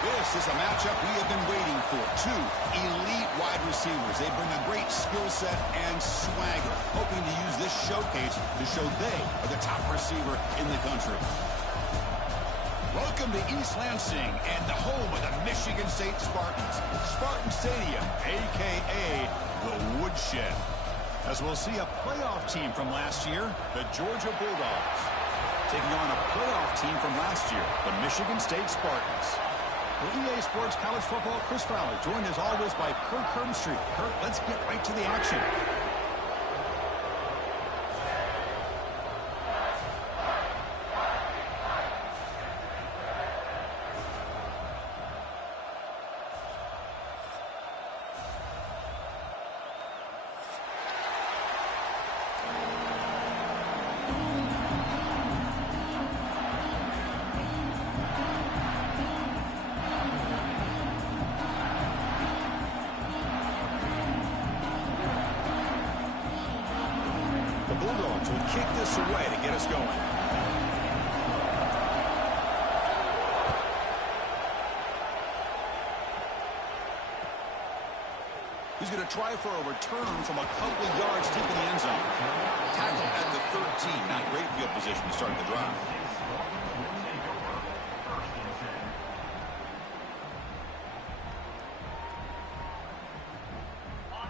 This is a matchup we have been waiting for. Two elite wide receivers. They bring a great skill set and swagger, hoping to use this showcase to show they are the top receiver in the country. Welcome to East Lansing and the home of the Michigan State Spartans. Spartan Stadium, a.k.a. the Woodshed. As we'll see a playoff team from last year, the Georgia Bulldogs, taking on a playoff team from last year, the Michigan State Spartans. For EA Sports College Football, Chris Fowler, joined as always by Kirk Herbstreit. Kirk, let's get right to the action. Bulldogs will kick this away to get us going. He's going to try for a return from a couple of yards deep in the end zone. Tackle at the 13. Not great field position to start the drive.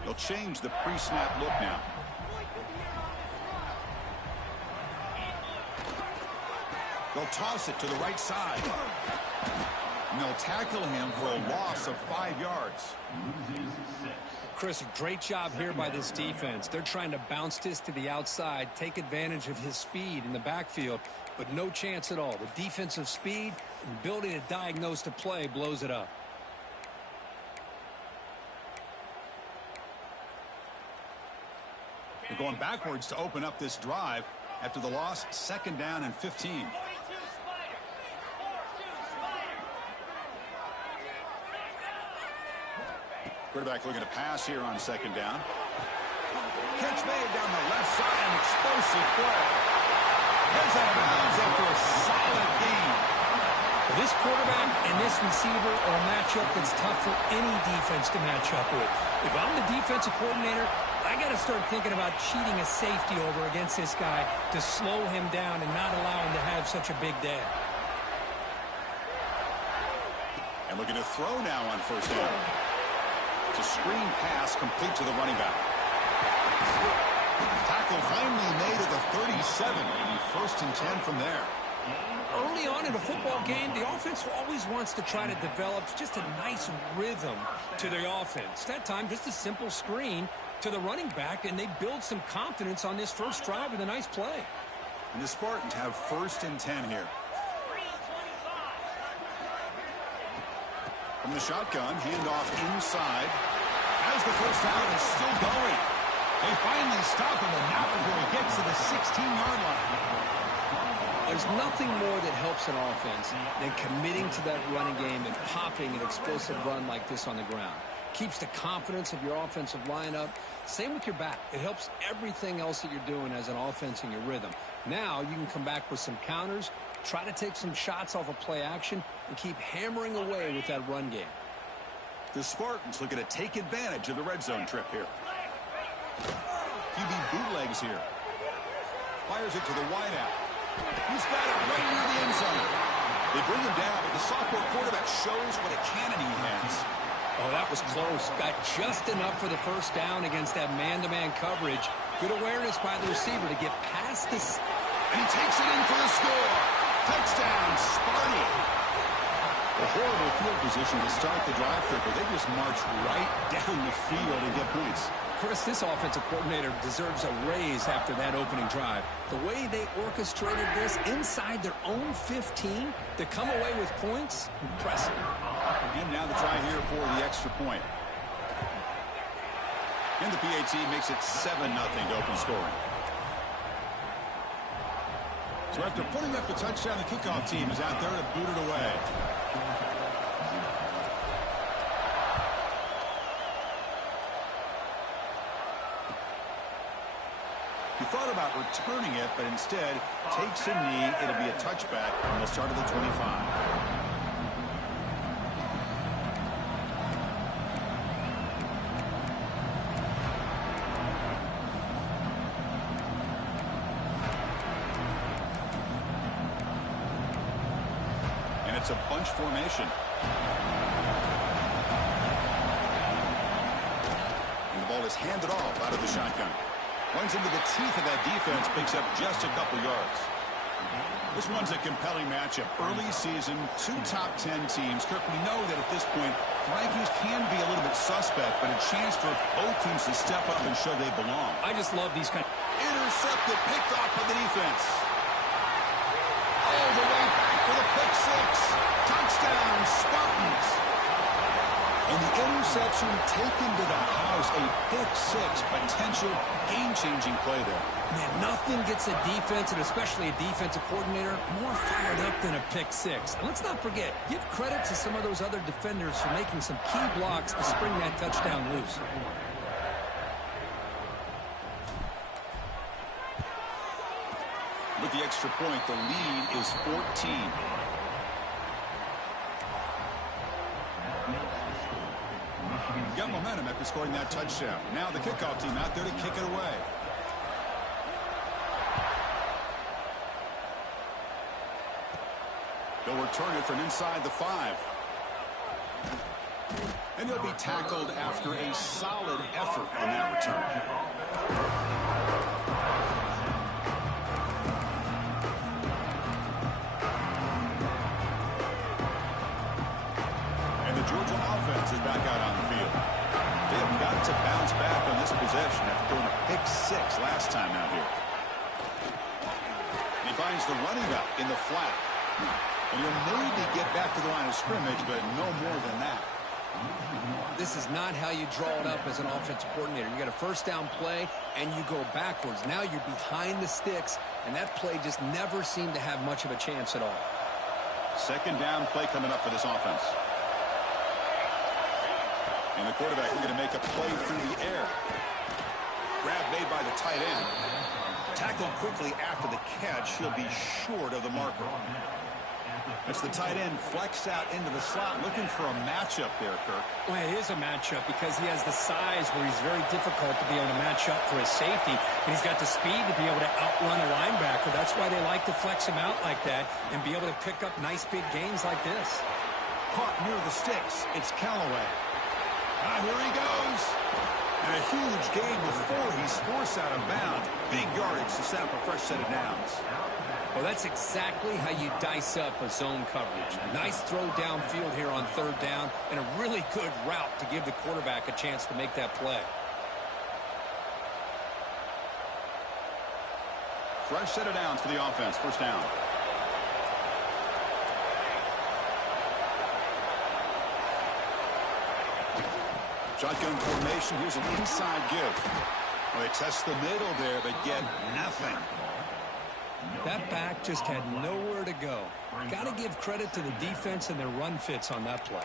They'll change the pre-snap look now. They'll toss it to the right side. And they'll tackle him for a loss of 5 yards. Chris, a great job here by this defense. They're trying to bounce this to the outside, take advantage of his speed in the backfield, but no chance at all. The defensive speed and ability to diagnose the play blows it up. They're going backwards to open up this drive after the loss, 2nd down and 15. Quarterback looking to pass here on 2nd down. Catch made down the left side, an explosive play. Heads out of bounds after a solid gain. This quarterback and this receiver are a matchup that's tough for any defense to match up with. If I'm the defensive coordinator, I got to start thinking about cheating a safety over against this guy to slow him down and not allow him to have such a big day. And looking to throw now on 1st down. It's a screen pass complete to the running back. Tackle finally made at the 37. And 1st and 10 from there. Early on in a football game, the offense always wants to try to develop just a nice rhythm to the offense. That time, just a simple screen to the running back, and they build some confidence on this first drive with a nice play. And the Spartans have 1st and 10 here. From the shotgun, handoff inside. As the first down is still going. They finally stop him, and now before he gets to the 16-yard line. There's nothing more that helps an offense than committing to that running game and popping an explosive run like this on the ground. Keeps the confidence of your offensive lineup. Same with your back. It helps everything else that you're doing as an offense in your rhythm. Now you can come back with some counters, try to take some shots off of play action, and keep hammering away with that run game. The Spartans looking to take advantage of the red zone trip here. QB bootlegs here. Fires it to the wideout. He's got it right near the end zone. They bring him down, but the sophomore quarterback shows what a cannon he has. Oh, that was close. Got just enough for the first down against that man-to-man coverage. Good awareness by the receiver to get past this. And he takes it in for the score. Touchdown, Sparty. A horrible field position to start the drive, but they just march right down the field and get points. Chris, this offensive coordinator deserves a raise after that opening drive. The way they orchestrated this inside their own 15 to come away with points, impressive. And now the try here for the extra point. And the PAT makes it 7-0 to open scoring. So after putting up the touchdown, the kickoff team is out there to boot it away. He thought about returning it, but instead takes a knee. It'll be a touchback, and they'll start at the 25. That's a bunch formation. And the ball is handed off out of the shotgun. Runs into the teeth of that defense, picks up just a couple yards. This one's a compelling matchup. Early season, 2 top 10 teams. Kirk, we know that at this point, the rankings can be a little bit suspect, but a chance for both teams to step up and show they belong. I just love these kind of... Intercepted, picked off by the defense. All the way back for the pick six. Touchdown, Spartans. And the interception taken to the house. A pick six, potential game-changing play there. Man, nothing gets a defense, and especially a defensive coordinator, more fired up than a pick six. And let's not forget, give credit to some of those other defenders for making some key blocks to spring that touchdown loose. With the extra point, the lead is 14. Got momentum after scoring that touchdown. Now the kickoff team out there to kick it away. They'll return it from inside the 5. And he'll be tackled after a solid effort on that return. And the Georgia offense is back out on the field. They have got to bounce back on this possession after throwing a pick six last time out here. He finds the running back in the flat. And he'll maybe get back to the line of scrimmage, but no more than that. This is not how you draw it up as an offensive coordinator. You got a first down play, and you go backwards. Now you're behind the sticks, and that play just never seemed to have much of a chance at all. Second down play coming up for this offense. And the quarterback is going to make a play through the air. Grab made by the tight end. Tackled quickly after the catch. He'll be short of the marker. That's the tight end flexed out into the slot, looking for a matchup there, Kirk. Well, it is a matchup because he has the size where he's very difficult to be able to match up for his safety, and he's got the speed to be able to outrun a linebacker. That's why they like to flex him out like that and be able to pick up nice big gains like this. Caught near the sticks. It's Callaway. Here he goes. And a huge gain before he's forced out of bounds. Big yardage to set up a fresh set of downs. Well, that's exactly how you dice up a zone coverage. Nice throw downfield here on third down, and a really good route to give the quarterback a chance to make that play. Fresh set of downs for the offense. First down. Shotgun formation. Here's an inside give. Well, they test the middle there, but get nothing. That back just had nowhere to go. Got to give credit to the defense and their run fits on that play.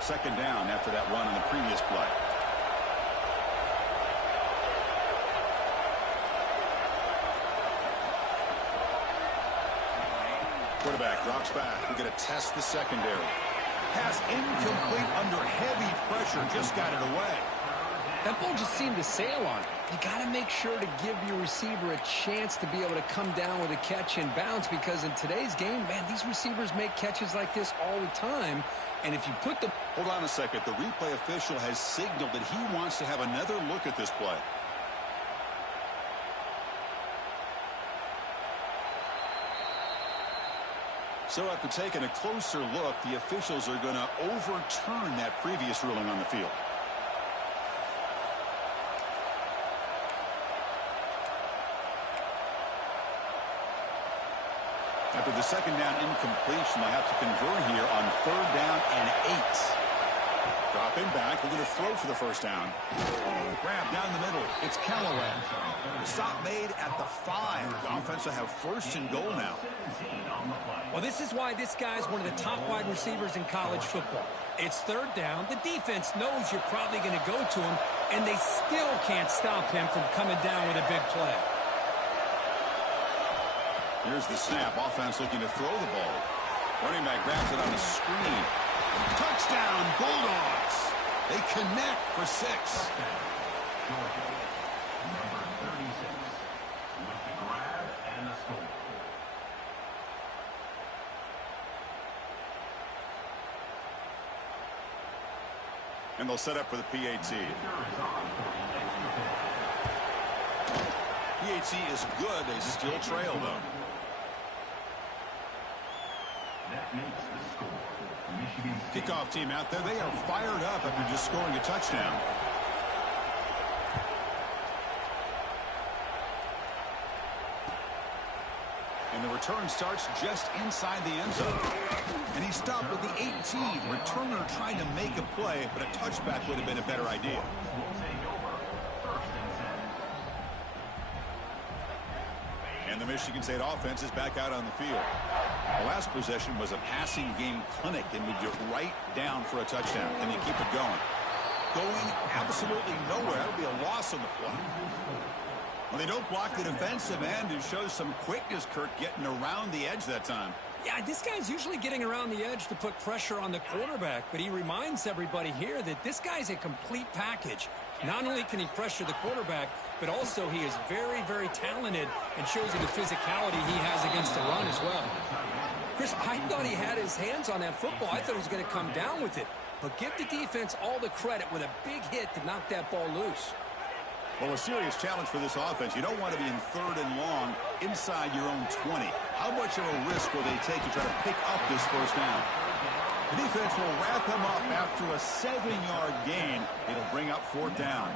Second down after that run on the previous play. Quarterback drops back. We're going to test the secondary. Pass incomplete under heavy pressure. Just got it away. That ball just seemed to sail on it. You got to make sure to give your receiver a chance to be able to come down with a catch and bounce, because in today's game, man, these receivers make catches like this all the time. And if you put the... Hold on a second. The replay official has signaled that he wants to have another look at this play. So after taking a closer look, the officials are going to overturn that previous ruling on the field. After the second down incompletion, they have to convert here on third down and 8. Dropping back, we're going to throw for the first down. Grab down the middle. It's Callaway. Stop made at the 5. The offense will have first and goal now. Well, this is why this guy's one of the top wide receivers in college football. It's third down. The defense knows you're probably going to go to him, and they still can't stop him from coming down with a big play. Here's the snap. Offense looking to throw the ball. Running back grabs it on the screen. Touchdown, Bulldogs. They connect for 6. And they'll set up for the PAT. PAT is good. They still trail, though. Kickoff team out there. They are fired up after just scoring a touchdown. And the return starts just inside the end zone. And he stopped with the 18. Returner trying to make a play, but a touchback would have been a better idea. And the Michigan State offense is back out on the field. The last possession was a passing game clinic and moved it right down for a touchdown. Can they keep it going? Going absolutely nowhere. That'll be a loss on the play. Well, they don't block the defensive end. It shows some quickness, Kirk, getting around the edge that time. Yeah, this guy's usually getting around the edge to put pressure on the quarterback, but he reminds everybody here that this guy's a complete package. Not only can he pressure the quarterback, but also he is very, very talented and shows you the physicality he has against the run as well. Chris, I thought he had his hands on that football. I thought he was going to come down with it. But give the defense all the credit with a big hit to knock that ball loose. Well, a serious challenge for this offense. You don't want to be in 3rd and long inside your own 20. How much of a risk will they take to try to pick up this first down? The defense will wrap him up after a 7-yard gain. It'll bring up 4th down.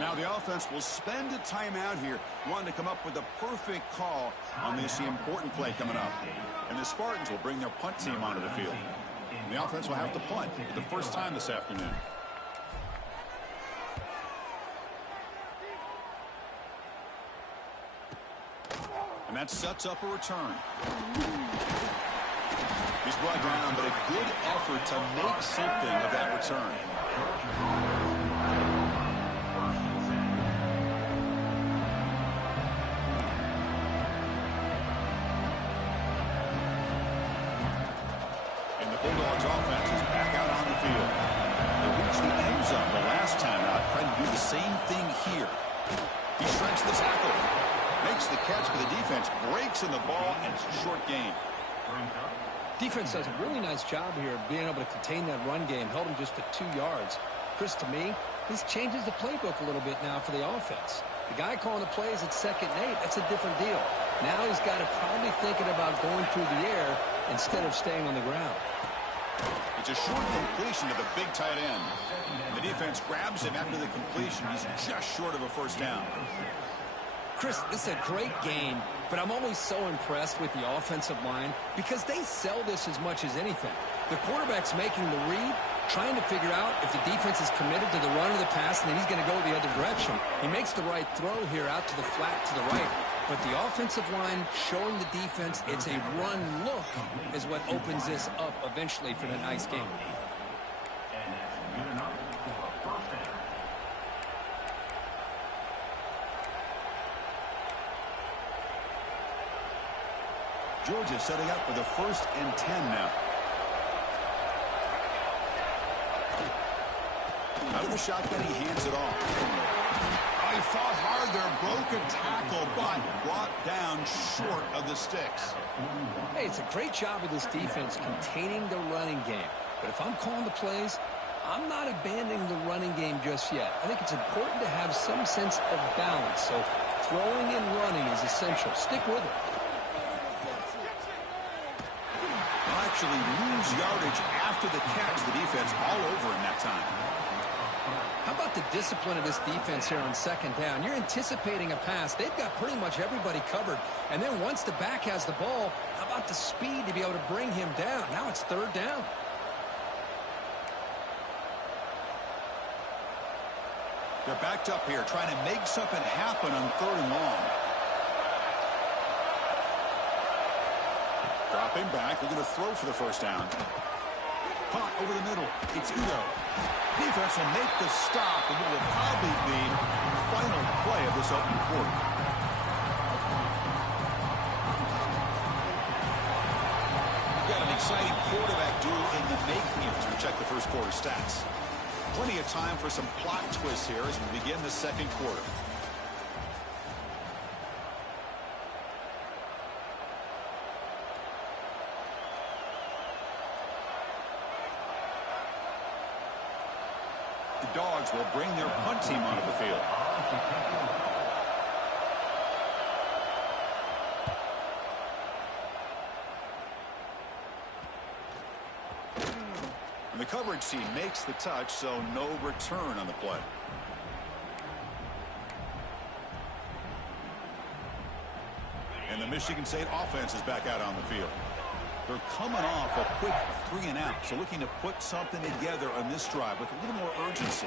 Now the offense will spend a timeout here, wanting to come up with a perfect call on this important play coming up. And the Spartans will bring their punt team onto the field. And the offense will have to punt for the first time this afternoon. And that sets up a return. He's brought down, but a good effort to make something of that return. And the Bulldogs offense is back out on the field. They reached the end zone the last time out, trying to do the same thing here. He shreds the tackle. Makes the catch, but the defense breaks in the ball, and it's a short gain. Defense does a really nice job here of being able to contain that run game. Held him just to 2 yards. Chris, to me, this changes the playbook a little bit now for the offense. The guy calling the plays at 2nd and 8, that's a different deal. Now he's got to probably thinking about going through the air instead of staying on the ground. It's a short completion to the big tight end. And the defense grabs him after the completion. He's just short of a first down. Chris, this is a great game, but I'm always so impressed with the offensive line because they sell this as much as anything. The quarterback's making the read, trying to figure out if the defense is committed to the run or the pass, and then he's going to go the other direction. He makes the right throw here out to the flat to the right, but the offensive line showing the defense it's a run look is what opens this up eventually for the nice game. Georgia setting up for the 1st and 10 now. Out of the shotgun, he hands it off. He fought hard there, broke a tackle, but brought down short of the sticks. Hey, it's a great job of this defense containing the running game. But if I'm calling the plays, I'm not abandoning the running game just yet. I think it's important to have some sense of balance. So throwing and running is essential. Stick with it. Actually lose yardage after the catch. The defense all over him that time. How about the discipline of this defense here on 2nd down? You're anticipating a pass. They've got pretty much everybody covered. And then once the back has the ball, how about the speed to be able to bring him down? Now it's 3rd down. They're backed up here trying to make something happen on 3rd and long. Dropping back. They're going to throw for the first down. Punt over the middle. It's Udo. Defense will make the stop, and it will probably be the final play of this opening quarter. We've got an exciting quarterback duel in the making as we check the first quarter stats. Plenty of time for some plot twists here as we begin the 2nd quarter. Dogs will bring their punt team onto the field. And the coverage team makes the touch, so no return on the play. And the Michigan State offense is back out on the field. They're coming off a quick 3-and-out, so looking to put something together on this drive with a little more urgency.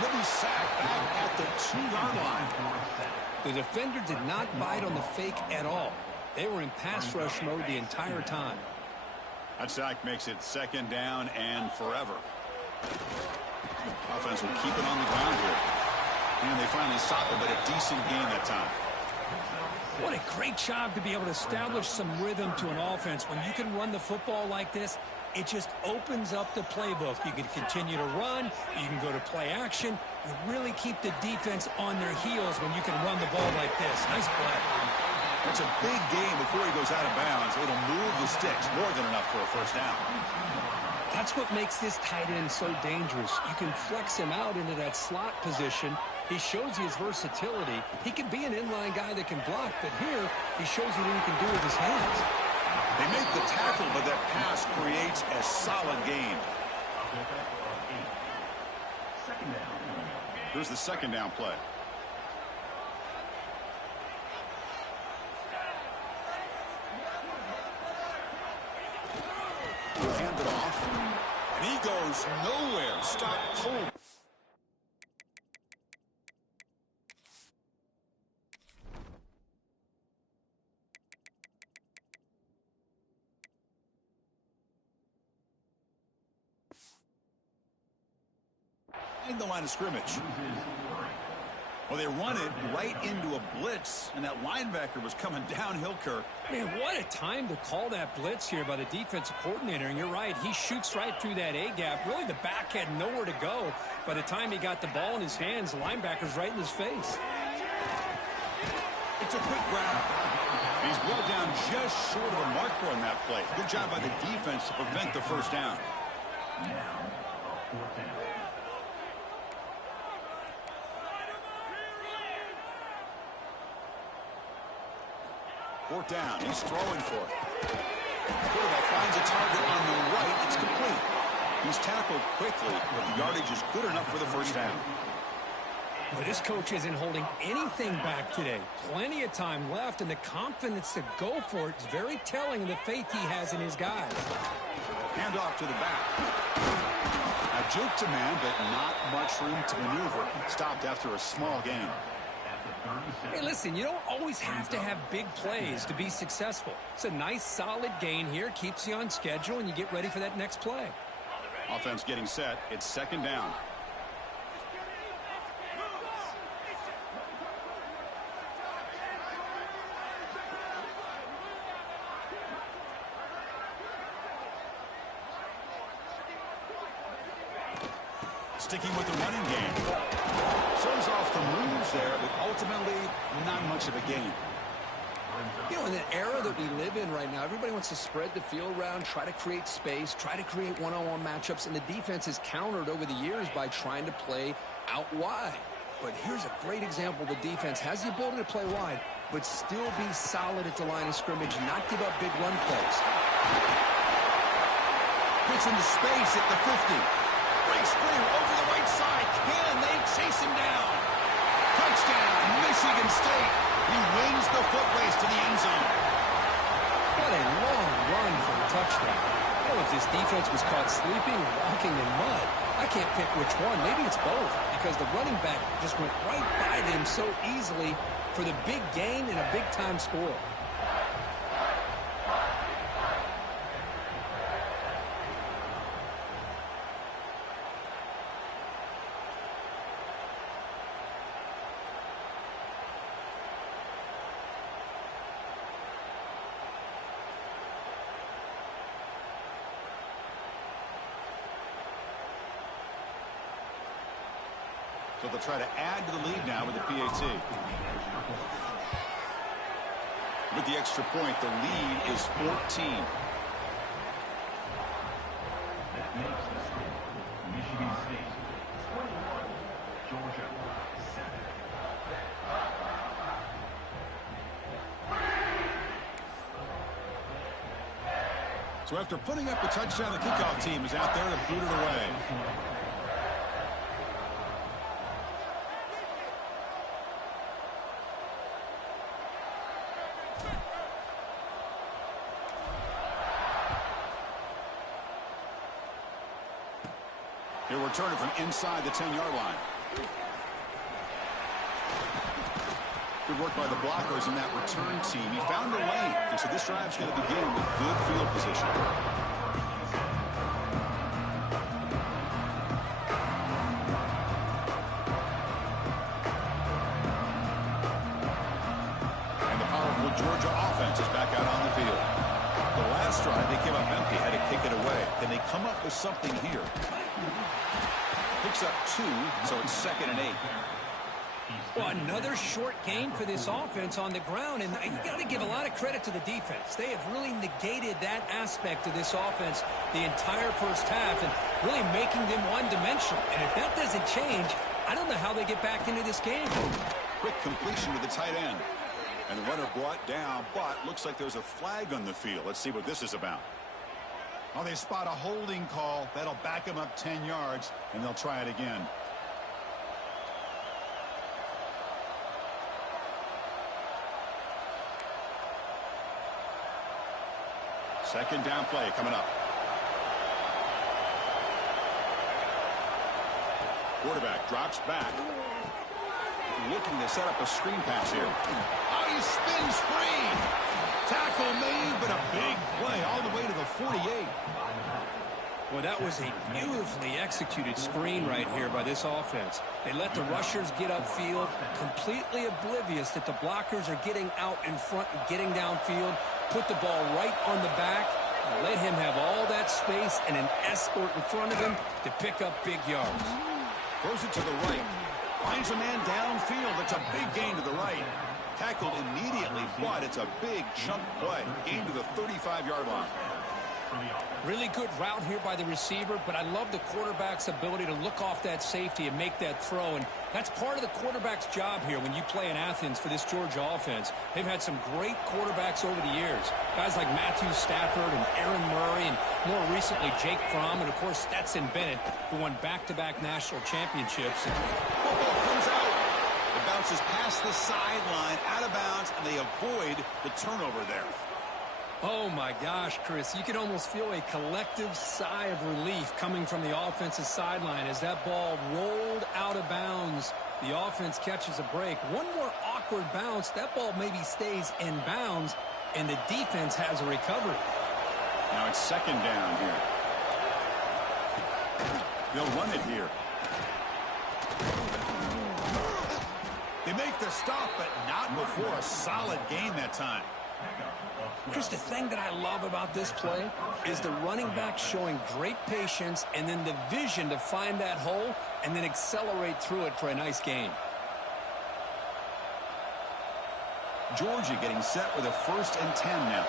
They'll be sacked back at the 2-yard line. The defender did not bite on the fake at all. They were in pass rush mode the entire time. That sack makes it 2nd down and forever. Offense will keep it on the ground here. And they finally stop it, but a decent gain that time. What a great job to be able to establish some rhythm to an offense. When you can run the football like this, it just opens up the playbook. You can continue to run. You can go to play action. You really keep the defense on their heels when you can run the ball like this. Nice play. That's a big gain before he goes out of bounds. It'll move the sticks more than enough for a first down. That's what makes this tight end so dangerous. You can flex him out into that slot position. He shows you his versatility. He can be an inline guy that can block, but here he shows you what he can do with his hands. They make the tackle, but that pass creates a solid gain. Here's the 2nd down play. Hand it off. And he goes nowhere. Stop cold. In the line of scrimmage. Well, they run it right into a blitz, and that linebacker was coming downhill, Kirk. Man, what a time to call that blitz here by the defensive coordinator. And you're right, he shoots right through that A-gap. Really, the back had nowhere to go. By the time he got the ball in his hands, the linebacker's right in his face. It's a quick grab. He's brought down just short of a marker on that play. Good job by the defense to prevent the first down. Fourth down. He's throwing for it. Quarterback finds a target on the right. It's complete. He's tackled quickly, but the yardage is good enough for the first down. Well, this coach isn't holding anything back today. Plenty of time left, and the confidence to go for it is very telling of the faith he has in his guys. Hand off to the back. A juke to man, but not much room to maneuver. Stopped after a small gain. Hey, listen, you don't always have to have big plays to be successful. It's a nice, solid gain here. Keeps you on schedule, and you get ready for that next play. Offense getting set. It's 2nd down. Sticking with the running game. Shows off the moves there, but ultimately not much of a gain. You know, in the era that we live in right now, everybody wants to spread the field around, try to create space, try to create one-on-one matchups, and the defense is countered over the years by trying to play out wide. But here's a great example. The defense has the ability to play wide, but still be solid at the line of scrimmage, not give up big run plays. Gets into space at the 50. Breaks free over the right side. Can they chase him down? Touchdown, Michigan State. He wins the foot race to the end zone. What a long run for a touchdown. Oh, if this defense was caught sleeping, walking in mud, I can't pick which one. Maybe it's both, because the running back just went right by them so easily for the big gain and a big-time score. So they'll try to add to the lead now with the PAT. With the extra point, the lead is 14. So after putting up a touchdown, the kickoff team is out there to boot it away. He'll return it from inside the 10-yard line. Good work by the blockers in that return team. He found the lane, and so this drive's going to begin with good field position. And the powerful Georgia offense is back out on the field. The last drive, they came up empty, had to kick it away. Can they come up with something here? Picks up 2, so it's 2nd and 8. Well, another short gain for this offense on the ground, and you got to give a lot of credit to the defense. They have really negated that aspect of this offense the entire first half and really making them one-dimensional. And if that doesn't change, I don't know how they get back into this game. Quick completion to the tight end. And the runner brought down, but looks like there's a flag on the field. Let's see what this is about. Oh, they spot a holding call. That'll back them up 10 yards, and they'll try it again. Second down play coming up. Quarterback drops back. Looking to set up a screen pass here. Oh, he spins free. Tackle made, but a big play all the way to the 48. Well, that was a beautifully executed screen right here by this offense. They let the rushers get upfield, completely oblivious that the blockers are getting out in front and getting downfield. Put the ball right on the back, let him have all that space and an escort in front of him to pick up big yards. Throws it to the right. Finds a man downfield. It's a big gain to the right. Tackled immediately, but it's a big chunk play. Gain to the 35-yard line. Really good route here by the receiver, but I love the quarterback's ability to look off that safety and make that throw. And that's part of the quarterback's job here when you play in Athens for this Georgia offense. They've had some great quarterbacks over the years. Guys like Matthew Stafford and Aaron Murray, and more recently Jake Fromm, and of course Stetson Bennett, who won back-to-back national championships. Football comes out. It bounces past the sideline, out of bounds, and they avoid the turnover there. Oh, my gosh, Chris. You can almost feel a collective sigh of relief coming from the offensive sideline as that ball rolled out of bounds. The offense catches a break. One more awkward bounce. That ball maybe stays in bounds, and the defense has a recovery. Now it's second down here. They'll run it here. They make the stop, but not before a solid gain that time. Chris, the thing that I love about this play is the running back showing great patience and then the vision to find that hole and then accelerate through it for a nice gain. Georgia getting set with a 1st and 10 now.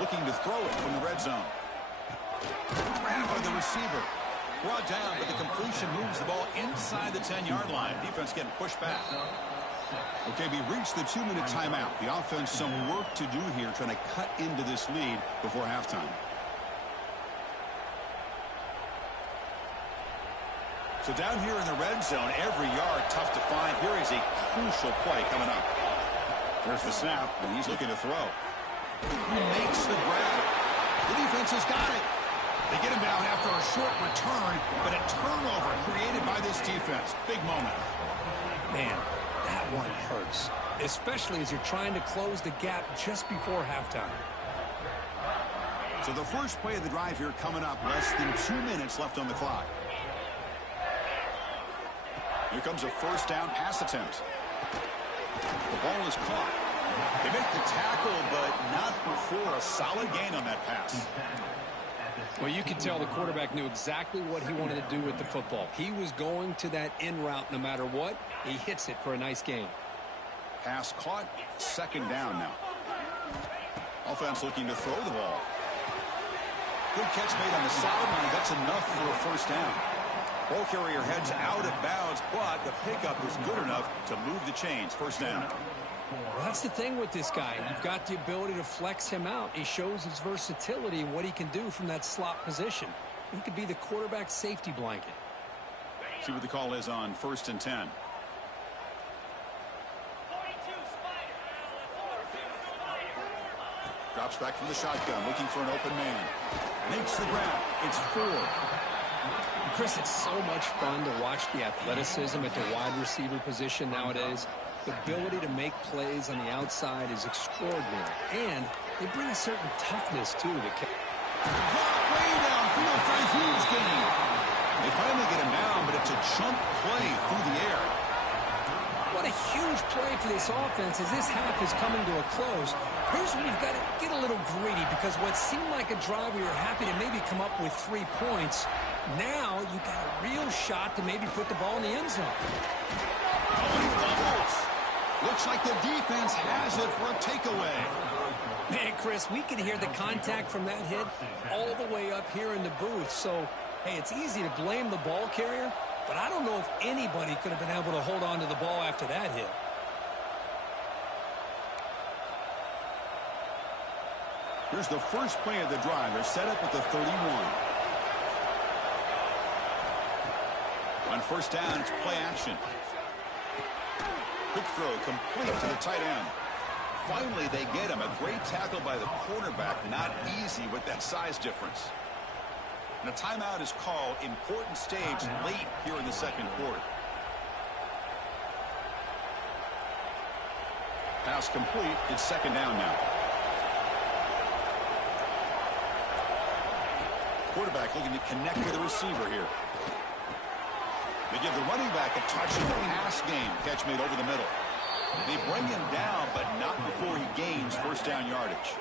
Looking to throw it from the red zone. Grabbed by the receiver. Brought down, but the completion moves the ball inside the 10-yard line. Defense getting pushed back. Okay, we reached the 2-minute timeout. The offense some work to do here, trying to cut into this lead before halftime. So down here in the red zone, every yard tough to find. Here is a crucial play coming up. There's the snap, and he's looking to throw. He makes the grab. The defense has got it. They get him down after a short return, but a turnover created by this defense. Big moment. Man, that one hurts, especially as you're trying to close the gap just before halftime. So the first play of the drive here coming up, less than 2 minutes left on the clock. Here comes a 1st down pass attempt. The ball is caught. They make the tackle, but not before a solid gain on that pass. Well, you could tell the quarterback knew exactly what he wanted to do with the football. He was going to that in route no matter what. He hits it for a nice gain. Pass caught. 2nd down now. Offense looking to throw the ball. Good catch made on the sideline. That's enough for a first down. Ball carrier heads out of bounds, but the pickup is good enough to move the chains. First down. Well, that's the thing with this guy. You've got the ability to flex him out. He shows his versatility and what he can do from that slot position. He could be the quarterback safety blanket. See what the call is on 1st and 10. Drops back from the shotgun, looking for an open man. Makes the grab. It's 4. Chris, it's so much fun to watch the athleticism at the wide receiver position nowadays. The ability to make plays on the outside is extraordinary. And they bring a certain toughness, too. Way downfield for a huge gain. They finally get him down, but it's a chunk play through the air. What a huge play for this offense as this half is coming to a close. Here's where we've got to get a little greedy, because what seemed like a drive we were happy to maybe come up with 3 points, now you got a real shot to maybe put the ball in the end zone. Oh, he fumbles. Looks like the defense has it for a takeaway. Man, Chris, we can hear the contact from that hit all the way up here in the booth. So, hey, it's easy to blame the ball carrier, but I don't know if anybody could have been able to hold on to the ball after that hit. Here's the first play of the drive. They're set up at the 31. On first down, it's play action. Quick throw complete to the tight end. Finally, they get him. A great tackle by the quarterback. Not easy with that size difference. And a timeout is called. Important stage late here in the second quarter. Pass complete. It's second down now. Quarterback looking to connect with the receiver here. They give the running back a touch in the pass game. Catch made over the middle. They bring him down, but not before he gains first down yardage.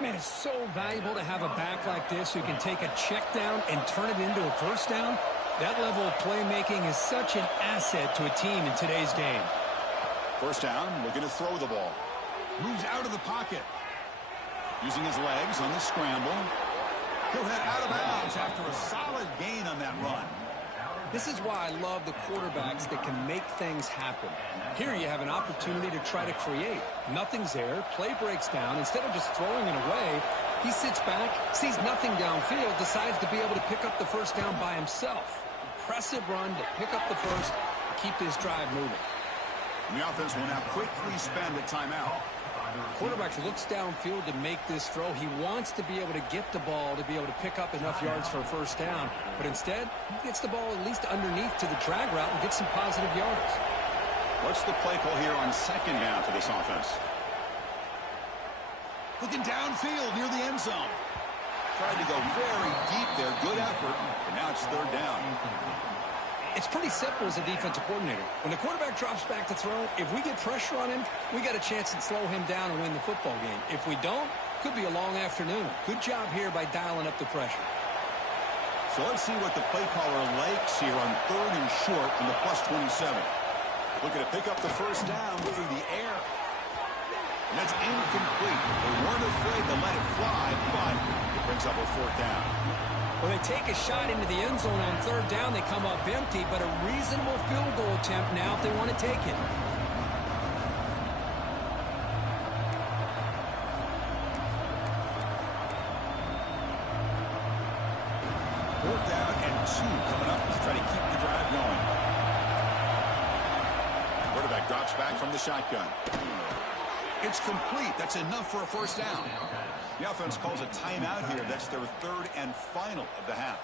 Man, it's so valuable to have a back like this who can take a check down and turn it into a first down. That level of playmaking is such an asset to a team in today's game. First down, looking to throw the ball. Moves out of the pocket. Using his legs on the scramble. He'll head out of bounds after a solid gain on that run. This is why I love the quarterbacks that can make things happen. Here you have an opportunity to try to create. Nothing's there. Play breaks down. Instead of just throwing it away, he sits back, sees nothing downfield, decides to be able to pick up the first down by himself. Impressive run to pick up the first and keep this drive moving. And the offense will now quickly spend a timeout. Quarterback looks downfield to make this throw. He wants to be able to get the ball to be able to pick up enough yards for a first down. But instead, he gets the ball at least underneath to the drag route and gets some positive yards. What's the play call here on second down for this offense? Looking downfield near the end zone. Tried to go very deep there. Good effort. And now it's third down. It's pretty simple as a defensive coordinator. When the quarterback drops back to throw, if we get pressure on him, we got a chance to slow him down and win the football game. If we don't, could be a long afternoon. Good job here by dialing up the pressure. So let's see what the play caller likes here on third and short from the +27. Looking to pick up the first down through the air. And that's incomplete. They weren't afraid to let it fly, but it brings up a fourth down. Well, they take a shot into the end zone on third down. They come up empty, but a reasonable field goal attempt now if they want to take it. Fourth down and 2 coming up to try to keep the drive going. Quarterback drops back from the shotgun. It's complete. That's enough for a first down. The offense calls a timeout here. That's their third and final of the half.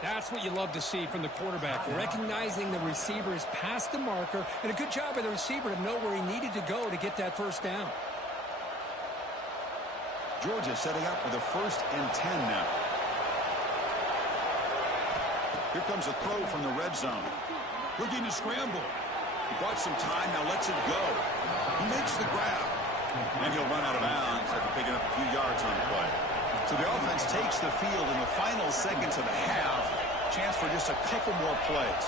That's what you love to see from the quarterback, recognizing the receiver is past the marker, and a good job by the receiver to know where he needed to go to get that first down. Georgia setting up for the 1st and 10 now. Here comes a throw from the red zone. Looking to scramble. He bought some time, now lets it go. He makes the grab. And he'll run out of bounds after picking up a few yards on the play. So the offense takes the field in the final seconds of the half. Chance for just a couple more plays.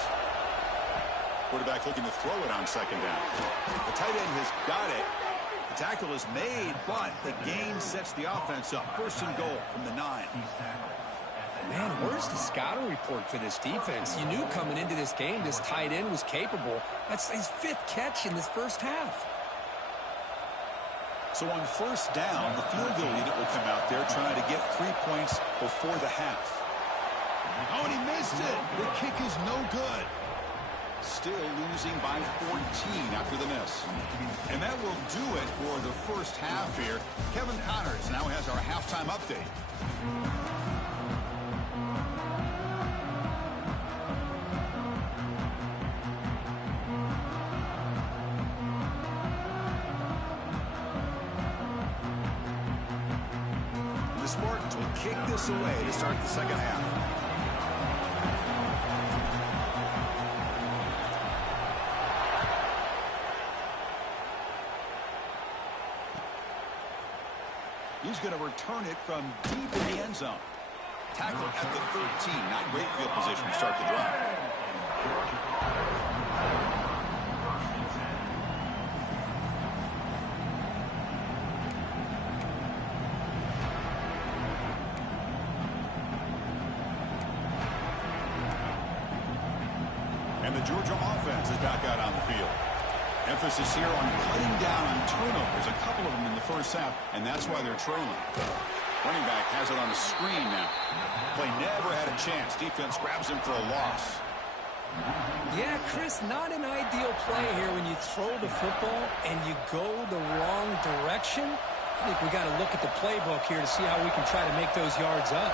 Quarterback looking to throw it on second down. The tight end has got it. Tackle is made, but the gain sets the offense up. First and goal from the 9. Man, where's the scouting report for this defense? You knew coming into this game this tight end was capable. That's his 5th catch in this first half. So on first down, the field goal unit will come out there trying to get 3 points before the half. Oh, and he missed it. The kick is no good. Still losing by 14 after the miss. And that will do it for the first half here. Kevin Connors now has our halftime update. The Spartans will kick this away to start the second half. He's going to return it from deep in the end zone. Tackle at the 13. Not great field position to start the drive. And the Georgia offense is back out on the field. Emphasis here on cutting down on turnovers, a couple of them in the first half, and that's why they're trailing. Running back has it on the screen now. Play never had a chance. Defense grabs him for a loss. Yeah, Chris, not an ideal play here when you throw the football and you go the wrong direction. I think we got to look at the playbook here to see how we can try to make those yards up.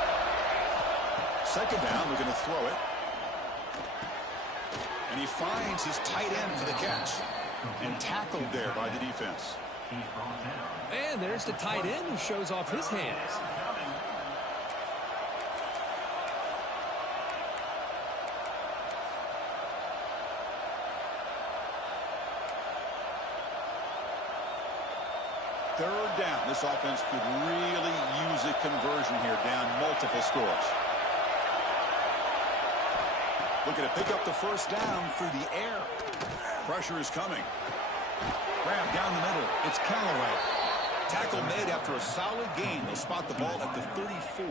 Second down, we're going to throw it. And he finds his tight end for the catch. And tackled there by the defense. And there's the tight end who shows off his hands. Third down. This offense could really use a conversion here, down multiple scores. Looking to pick up the first down through the air. Pressure is coming. Grab down the middle. It's Callaway. Tackle made after a solid gain. They'll spot the ball at the 34.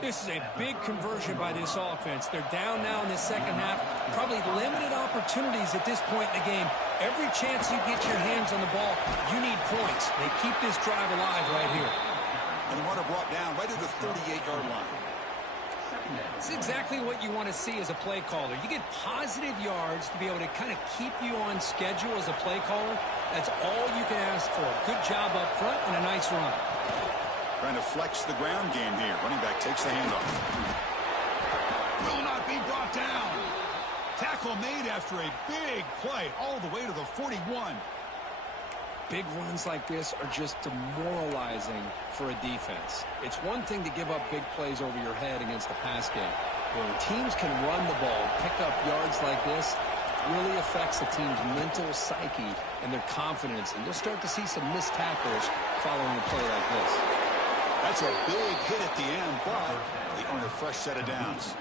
This is a big conversion by this offense. They're down now in the second half. Probably limited opportunities at this point in the game. Every chance you get your hands on the ball, you need points. They keep this drive alive right here. And the runner brought down right at the 38-yard line. It's exactly what you want to see as a play caller. You get positive yards to be able to kind of keep you on schedule as a play caller. That's all you can ask for. Good job up front and a nice run. Trying to flex the ground game here. Running back takes the handoff. Will not be brought down. Tackle made after a big play all the way to the 41. Big runs like this are just demoralizing for a defense. It's one thing to give up big plays over your head against the pass game. When teams can run the ball, pick up yards like this, it really affects the team's mental psyche and their confidence. And you'll start to see some missed tackles following a play like this. That's a big hit at the end, but they earn a fresh set of downs.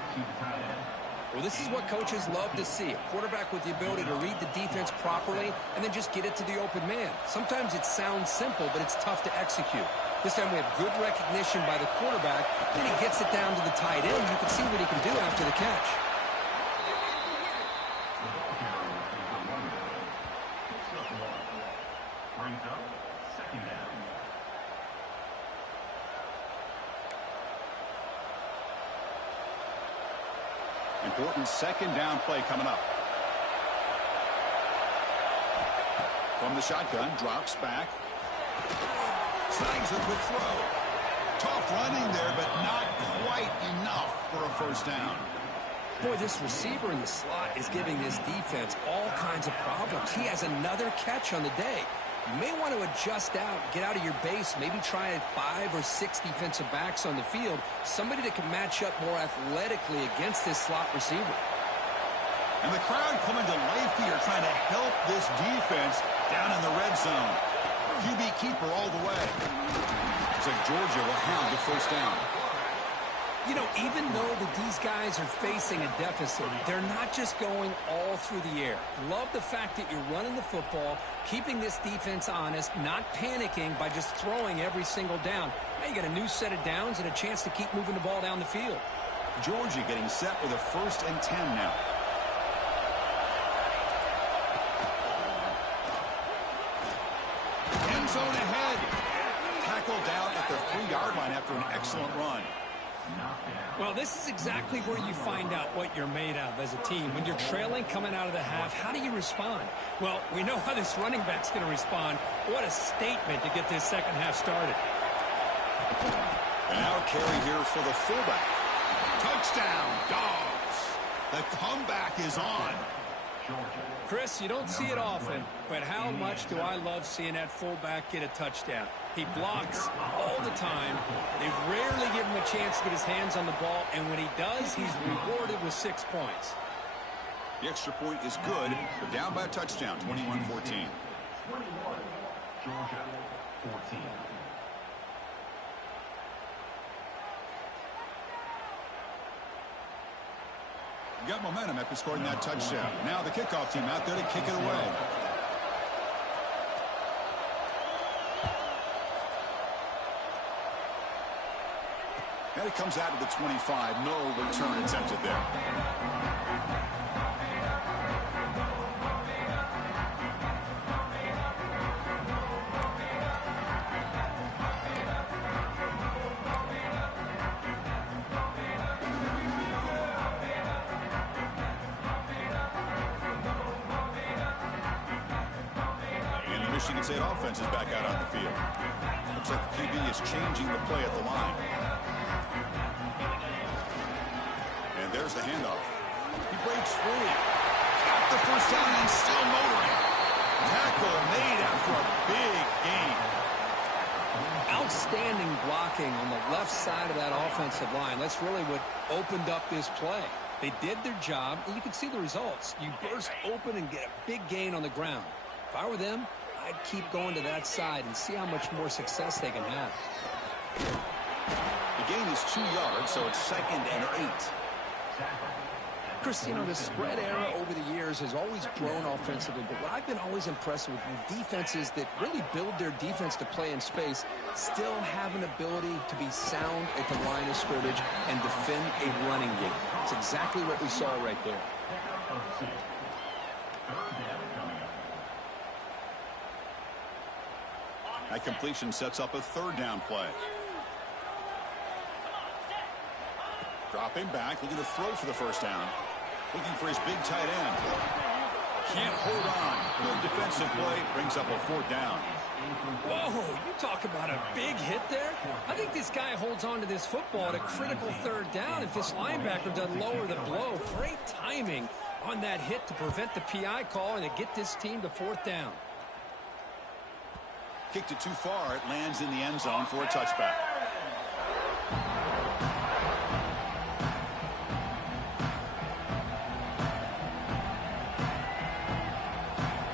Well, this is what coaches love to see. A quarterback with the ability to read the defense properly and then just get it to the open man. Sometimes it sounds simple, but it's tough to execute. This time we have good recognition by the quarterback. Then he gets it down to the tight end. You can see what he can do after the catch. Important second down play coming up. From the shotgun, drops back. Snags a quick throw. Tough running there, but not quite enough for a first down. Boy, this receiver in the slot is giving this defense all kinds of problems. He has another catch on the day. You may want to adjust out, get out of your base, maybe try 5 or 6 defensive backs on the field, somebody that can match up more athletically against this slot receiver. And the crowd coming to life here, trying to help this defense down in the red zone. QB keeper all the way. Looks like Georgia will have the first down. You know, even though that these guys are facing a deficit, they're not just going all through the air. Love the fact that you're running the football, keeping this defense honest, not panicking by just throwing every single down. Now you got a new set of downs and a chance to keep moving the ball down the field. Georgia getting set with a 1st and 10 now. End zone ahead. Tackled down at the 3-yard line after an excellent run. Well, this is exactly where you find out what you're made of as a team. When you're trailing coming out of the half, how do you respond? Well, we know how this running back's going to respond. What a statement to get this second half started. And now a carry here for the fullback. Touchdown, Dogs. The comeback is on. Chris, you don't see it often, but how much do I love seeing that fullback get a touchdown. He blocks all the time. They rarely give him a chance to get his hands on the ball, and when he does, he's rewarded with 6 points. The extra point is good. They're down by a touchdown, 21-14. Georgia 14. You got momentum after scoring that touchdown. Now the kickoff team out there to kick it away. And it comes out of the 25. No return attempted there. Michigan State offense is back out on the field. Looks like the QB is changing the play at the line. And there's the handoff. He breaks free. Got the first down and still motoring. Tackle made after a big gain. Outstanding blocking on the left side of that offensive line. That's really what opened up this play. They did their job, and you can see the results. You burst open and get a big gain on the ground. If I were them, I'd keep going to that side and see how much more success they can have. The gain is 2 yards, so it's 2nd and 8. Chris, you know, the spread era over the years has always grown offensively, but what I've been always impressed with the defenses that really build their defense to play in space still have an ability to be sound at the line of scrimmage and defend a running game. It's exactly what we saw right there. That completion sets up a 3rd down play. Dropping back, looking to throw for the first down. Looking for his big tight end. Can't hold on. Good defensive play, brings up a 4th down. Whoa, you talk about a big hit there. I think this guy holds on to this football at a critical 3rd down if this linebacker doesn't lower the blow. Great timing on that hit to prevent the PI call and to get this team to 4th down. Kicked it too far. It lands in the end zone for a touchback.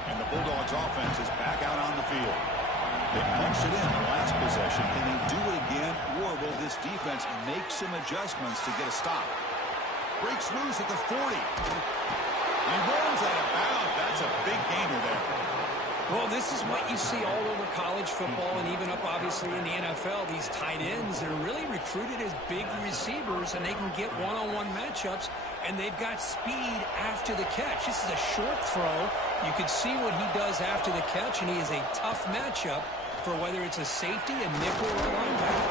And the Bulldogs offense is back out on the field. They punched it in the last possession. Can they do it again, or will this defense make some adjustments to get a stop? Breaks loose at the 40. He runs out of bounds. That's a big gainer there. Well, this is what you see all over college football and even up, obviously, in the NFL. These tight ends, they're really recruited as big receivers, and they can get one-on-one matchups, and they've got speed after the catch. This is a short throw. You can see what he does after the catch, and he is a tough matchup for whether it's a safety, a nickel, or a linebacker.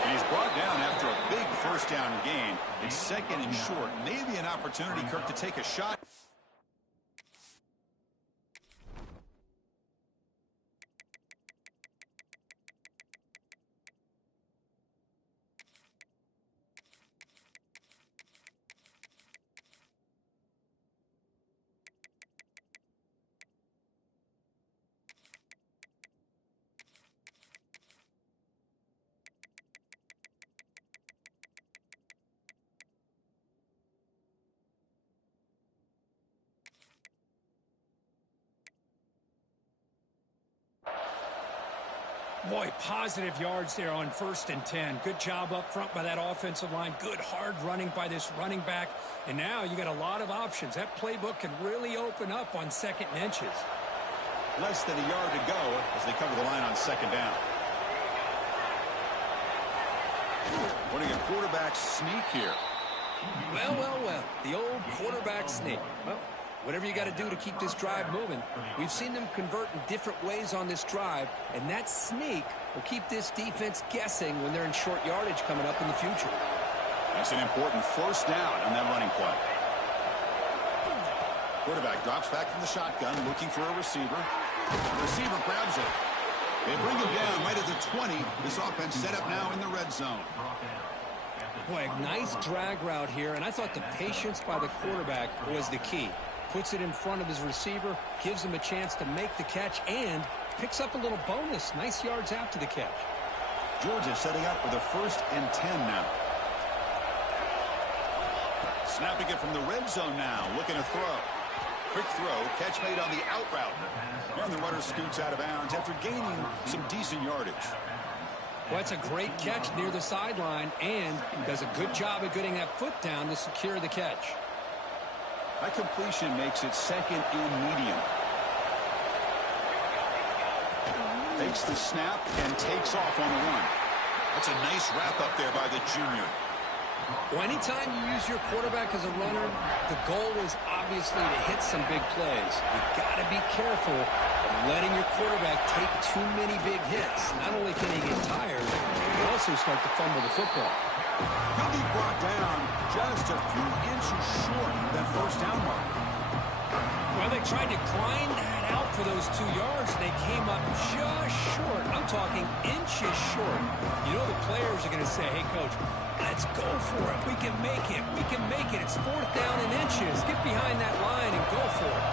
And he's brought down after a big first down gain. It's 2nd and short. Maybe an opportunity, Kirk, to take a shot. Boy, positive yards there on 1st and 10. Good job up front by that offensive line. Good hard running by this running back. And now you got a lot of options. That playbook can really open up on 2nd and inches. Less than a yard to go as they cover the line on 2nd down. Running a quarterback sneak here. Well, well, well. The old quarterback sneak. Well, whatever you got to do to keep this drive moving. We've seen them convert in different ways on this drive, and that sneak will keep this defense guessing when they're in short yardage coming up in the future. That's an important 1st down on that running play. Quarterback drops back from the shotgun, looking for a receiver. The receiver grabs it. They bring him down right at the 20. This offense set up now in the red zone. Boy, a nice drag route here, and I thought the patience by the quarterback was the key. Puts it in front of his receiver, gives him a chance to make the catch, and picks up a little bonus. Nice yards after the catch. Georgia setting up for the 1st and 10 now. Snapping it from the red zone now, looking to throw. Quick throw, catch made on the out route. And the runner scoots out of bounds after gaining some decent yardage. Well, it's a great catch near the sideline and does a good job of getting that foot down to secure the catch. That completion makes it 2nd and medium. Takes the snap and takes off on the run. That's a nice wrap up there by the junior. Well, anytime you use your quarterback as a runner, the goal is obviously to hit some big plays. You got to be careful of letting your quarterback take too many big hits. Not only can he get tired, he also start to fumble the football. He'll be brought down just a few inches short of that 1st down mark. Well, they tried to grind that out for those 2 yards. They came up just short. I'm talking inches short. You know the players are going to say, hey, Coach, let's go for it. We can make it. We can make it. It's 4th down and inches. Get behind that line and go for it.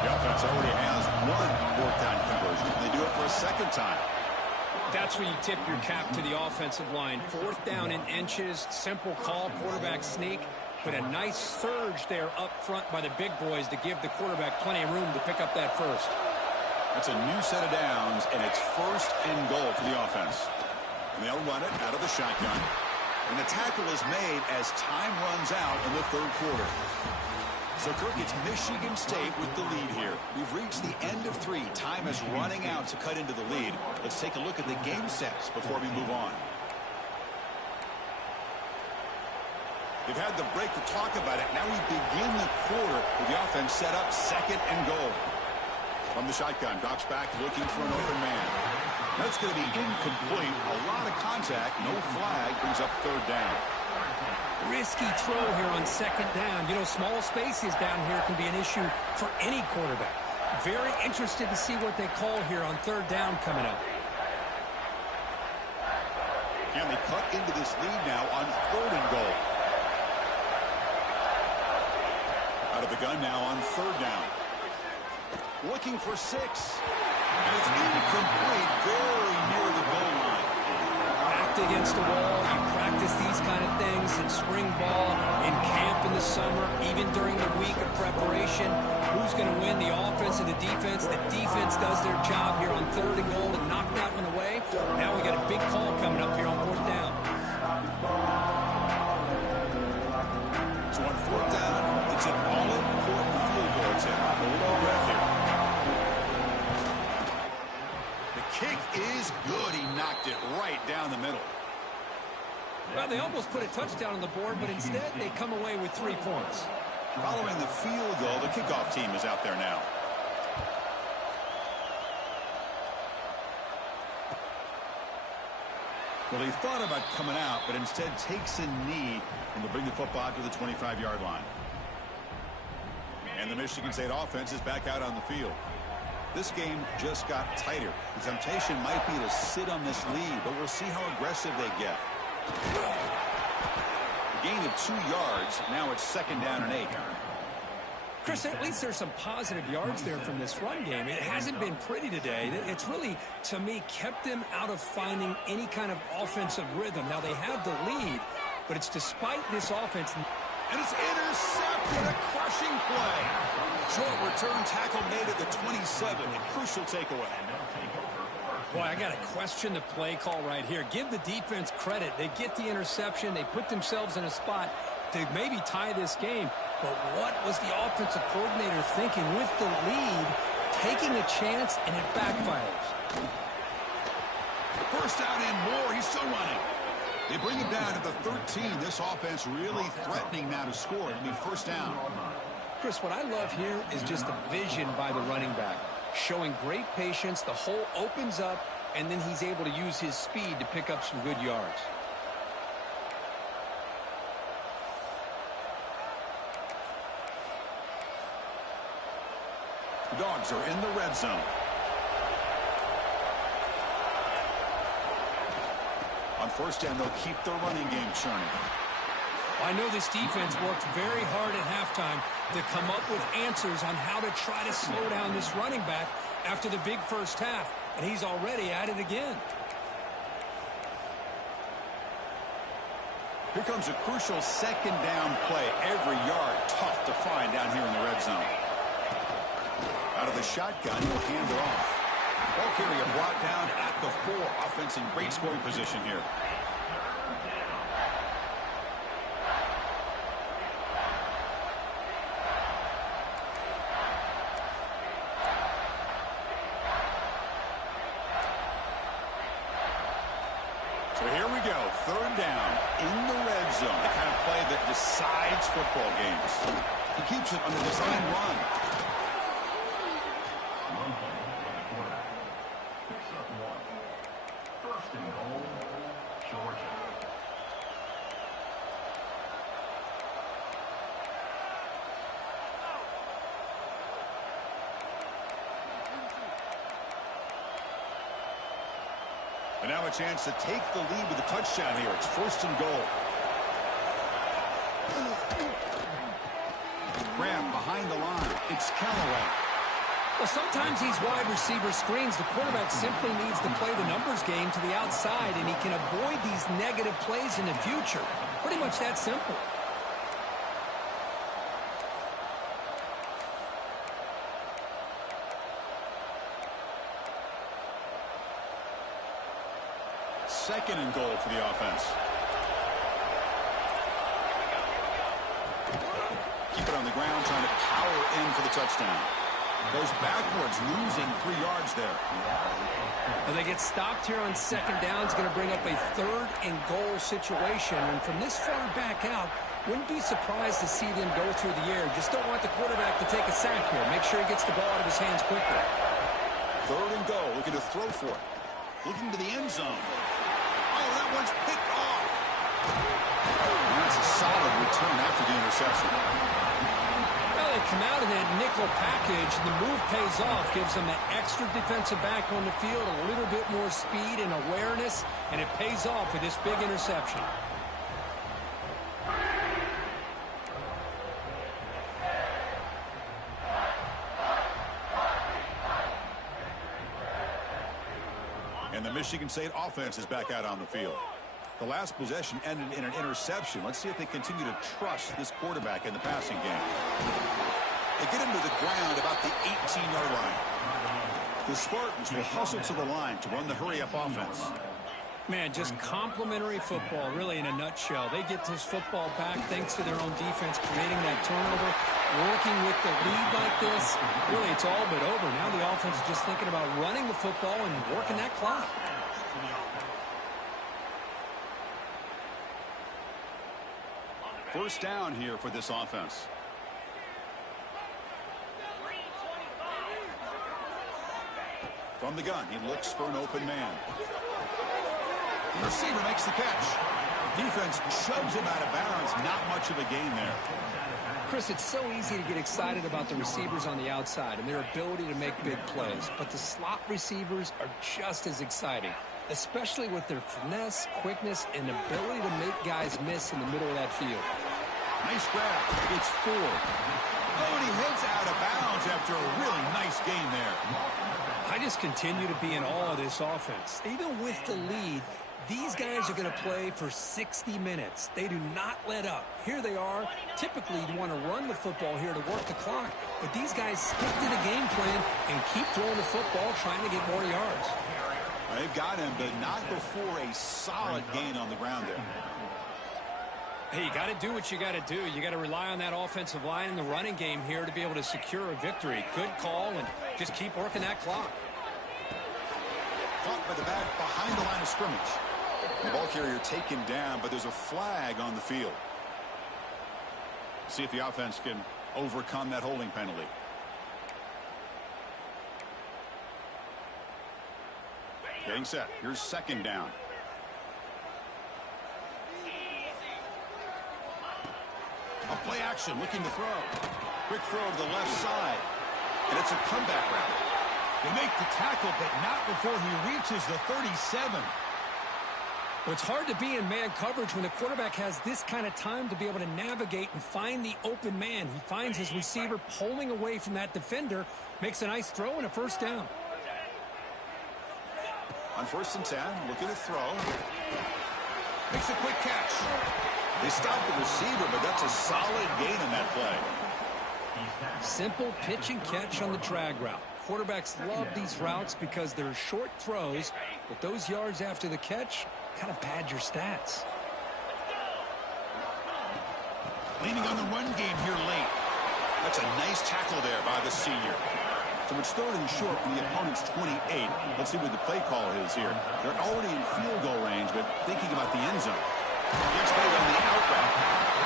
The offense already has 1 4th down conversion. They do it for a 2nd time. That's where you tip your cap to the offensive line. 4th down and inches. Simple call, quarterback sneak. But a nice surge there up front by the big boys to give the quarterback plenty of room to pick up that 1st. That's a new set of downs, and it's 1st and goal for the offense. And they'll run it out of the shotgun. And the tackle is made as time runs out in the 3rd quarter. So, Kirk, it's Michigan State with the lead here. We've reached the end of 3. Time is running out to cut into the lead. Let's take a look at the game sets before we move on. They've had the break to talk about it. Now we begin the quarter with the offense set up 2nd and goal. From the shotgun, drops back looking for an open man. That's going to be incomplete. A lot of contact. No flag. Brings up 3rd down. Risky throw here on 2nd down. You know, small spaces down here can be an issue for any quarterback. Very interested to see what they call here on 3rd down coming up. Can they cut into this lead now on 3rd and goal? Out of the gun now on 3rd down. Looking for 6. And it's incomplete. Very near the goal line. Backed against the wall. You practice these kind of things in spring ball, in camp in the summer, even during the week of preparation. Who's going to win, the offense or the defense? The defense does their job here on 3rd and goal to knock that one away. Now we got a big call coming up here on 4th down. So on 4th down, it's an all-important field goal attempt. Hold on breath here. The kick is good. He knocked it right down the middle. Well, they almost put a touchdown on the board, but instead they come away with 3 points. Following the field goal, the kickoff team is out there now. Well, he thought about coming out, but instead takes a knee and will bring the football out to the 25-yard line. And the Michigan State offense is back out on the field. This game just got tighter. The temptation might be to sit on this lead, but we'll see how aggressive they get. A gain of 2 yards. Now it's 2nd down and 8. Chris, at least there's some positive yards there from this run game. It hasn't been pretty today. It's really, to me, kept them out of finding any kind of offensive rhythm. Now, they have the lead, but it's despite this offense. And it's intercepted. A crushing play. Short return tackle made at the 27. A crucial takeaway. Boy, I got to question the play call right here. Give the defense credit. They get the interception. They put themselves in a spot to maybe tie this game. But what was the offensive coordinator thinking with the lead, taking a chance, and it backfires? First down and more. He's still running. They bring him down to the 13. This offense really threatening now to score. It'll be first down. Chris, what I love here is just the vision by the running back. Showing great patience, the hole opens up, and then he's able to use his speed to pick up some good yards. The Dogs are in the red zone. On first down, they'll keep their running game churning. I know this defense worked very hard at halftime to come up with answers on how to try to slow down this running back after the big first half, and he's already at it again. Here comes a crucial second down play. Every yard tough to find down here in the red zone. Out of the shotgun, he'll hand it off. Ball carrier brought down at the 4. Offense in great scoring position here. So here we go, third down in the red zone. The kind of play that decides football games. He keeps it on the design run. First and goal, Georgia. And now a chance to take the lead with a touchdown here. It's first and goal. Graham behind the line. It's Callaway. Well, sometimes these wide receiver screens, the quarterback simply needs to play the numbers game to the outside, and he can avoid these negative plays in the future. Pretty much that simple. Second and goal for the offense. Keep it on the ground, trying to power in for the touchdown. Goes backwards, losing 3 yards there. Well, they get stopped here on second down. It's going to bring up a third and goal situation. And from this far back out, wouldn't be surprised to see them go through the air. Just don't want the quarterback to take a sack here. Make sure he gets the ball out of his hands quickly. Third and goal, looking to throw for it. Looking to the end zone. Oh, that one's picked off. And that's a solid return after the interception. Well, they come out of that nickel package, and the move pays off, gives them that extra defensive back on the field, a little bit more speed and awareness, and it pays off with this big interception. And the Michigan State offense is back out on the field. The last possession ended in an interception. Let's see if they continue to trust this quarterback in the passing game. They get him to the ground about the 18-yard line. The Spartans will hustle to the line to run the hurry-up offense. Man, just complimentary football, really, in a nutshell. They get this football back thanks to their own defense, creating that turnover, working with the lead like this. Really, it's all but over. Now the offense is just thinking about running the football and working that clock. First down here for this offense. From the gun, he looks for an open man. The receiver makes the catch. Defense shoves him out of bounds. Not much of a gain there. Chris, it's so easy to get excited about the receivers on the outside and their ability to make big plays. But the slot receivers are just as exciting, especially with their finesse, quickness, and ability to make guys miss in the middle of that field. Nice grab. It's 4. Oh, and he heads out of bounds after a really nice gain there. I just continue to be in awe of this offense. Even with the lead, these guys are going to play for 60 minutes. They do not let up. Here they are. Typically, you want to run the football here to work the clock, but these guys stick to the game plan and keep throwing the football, trying to get more yards. They've got him, but not before a solid gain on the ground there. Hey, you got to do what you got to do. You got to rely on that offensive line and the running game here to be able to secure a victory. Good call, and just keep working that clock. Caught by the back behind the line of scrimmage. The ball carrier taken down, but there's a flag on the field. See if the offense can overcome that holding penalty. Getting set. Here's second down. A play action, looking to throw. Quick throw to the left side. And it's a comeback route. They make the tackle, but not before he reaches the 37. Well, it's hard to be in man coverage when the quarterback has this kind of time to be able to navigate and find the open man. He finds his receiver pulling away from that defender, makes a nice throw and a first down. On 1st and 10, looking to throw. Makes a quick catch. They stop the receiver, but that's a solid gain on that play. Simple pitch and catch on the drag route. Quarterbacks love these routes because they're short throws, but those yards after the catch kind of pad your stats. Leaning on the run game here late. That's a nice tackle there by the senior. So it's 3rd and short from the opponent's 28. Let's see what the play call is here. They're already in field goal range, but thinking about the end zone. Gets played on the out route.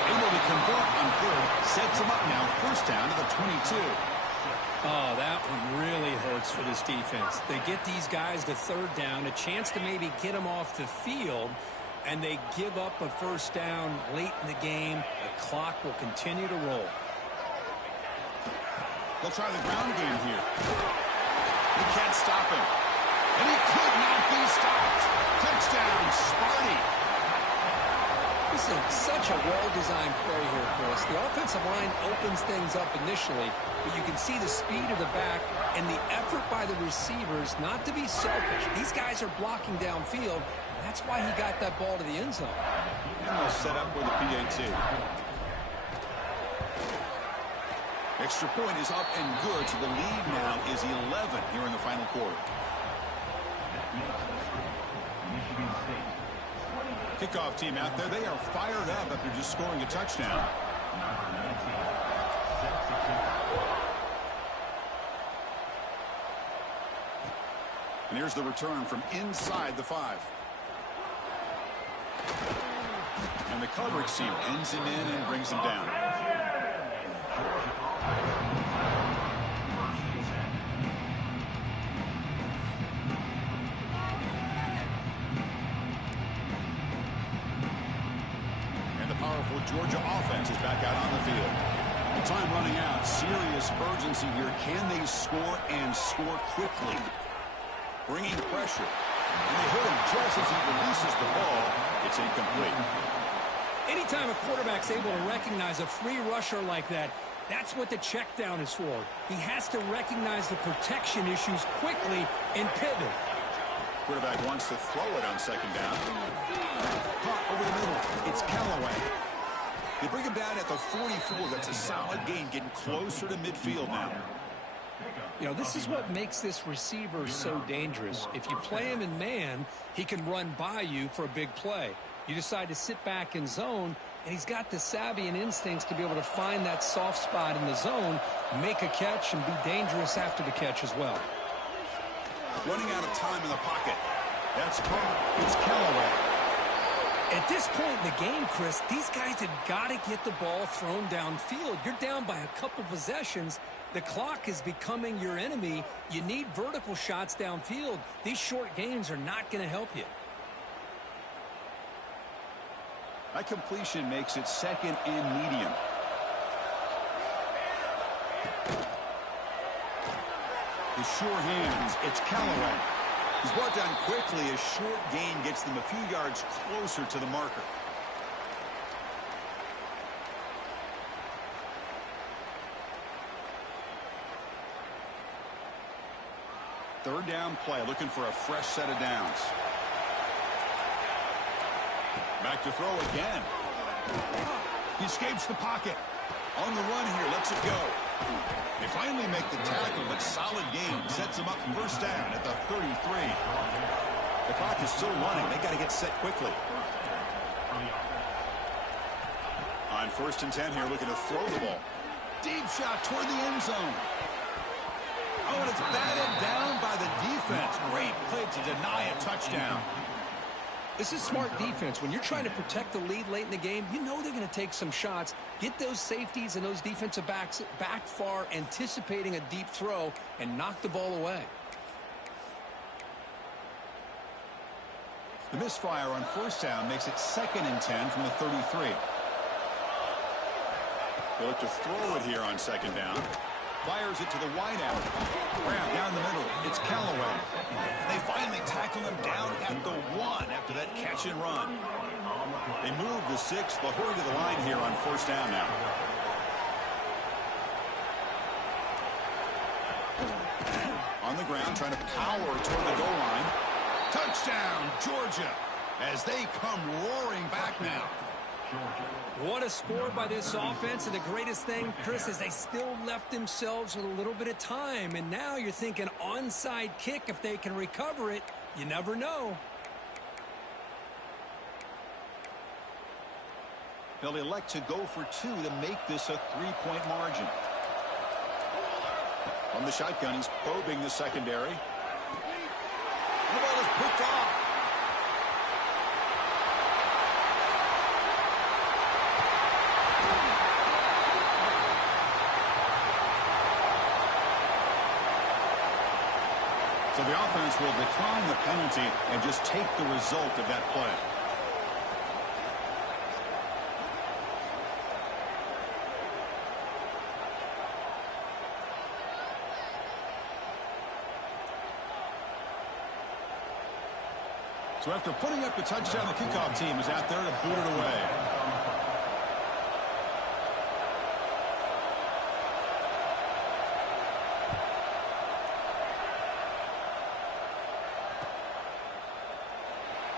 Able to convert on 3rd. Sets him up now. First down to the 22. Oh, that one really hurts for this defense. They get these guys to 3rd down, a chance to maybe get them off the field, and they give up a first down late in the game. The clock will continue to roll. They'll try the ground game here. He can't stop him. And he could not be stopped. Touchdown, Sparty. This is such a well-designed play here, Chris. The offensive line opens things up initially, but you can see the speed of the back and the effort by the receivers not to be selfish. These guys are blocking downfield, and that's why he got that ball to the end zone. And they'll set up with a PAT. Extra point is up and good, so the lead now is 11 here in the final quarter. Kickoff team out there. They are fired up after just scoring a touchdown. And here's the return from inside the 5. And the coverage team ends him in and brings him down. Georgia offense is back out on the field. The time running out. Serious urgency here. Can they score and score quickly? Bringing pressure. And they hit him just as he releases the ball. It's incomplete. Anytime a quarterback's able to recognize a free rusher like that, that's what the check down is for. He has to recognize the protection issues quickly and pivot. Quarterback wants to throw it on 2nd down. Caught over the middle. It's Callaway. They bring him down at the 44. That's a solid gain, getting closer to midfield now. You know, this is what makes this receiver so dangerous. If you play him in man, he can run by you for a big play. You decide to sit back in zone, and he's got the savvy and instincts to be able to find that soft spot in the zone, make a catch, and be dangerous after the catch as well. Running out of time in the pocket. That's caught. It's Callaway. At this point in the game, Chris, these guys have got to get the ball thrown downfield. You're down by a couple possessions. The clock is becoming your enemy. You need vertical shots downfield. These short gains are not going to help you. That completion makes it 2nd and medium. The sure hands. It's Callaway. He's brought down quickly. A short gain gets them a few yards closer to the marker. Third down play, looking for a fresh set of downs. Back to throw again. He escapes the pocket. On the run here, lets it go. They finally make the tackle, but solid gain. Sets him up first down at the 33. The clock is still running. They got to get set quickly. On 1st and 10 here, looking to throw the ball. Deep shot toward the end zone. Oh, and it's batted down by the defense. Great play to deny a touchdown. This is smart defense. When you're trying to protect the lead late in the game, you know they're going to take some shots. Get those safeties and those defensive backs back far, anticipating a deep throw, and knock the ball away. The misfire on 1st down makes it 2nd and 10 from the 33. They look to throw it here on 2nd down. Fires it to the wideout. Grab down the middle. It's Callaway. They finally tackle him down at the 1 after that catch and run. They move the 6. They'll hurry to the line here on 1st down now. On the ground, trying to power toward the goal line. Touchdown, Georgia, as they come roaring back now. What a score by this offense, and the greatest thing, Chris, is they still left themselves with a little bit of time, and now you're thinking onside kick. If they can recover it, you never know. They'll elect to go for 2 to make this a 3-point margin. On the shotgun, he's probing the secondary. The ball is picked off. So the offense will decline the penalty and just take the result of that play. So after putting up the touchdown, the kickoff team is out there to boot it away.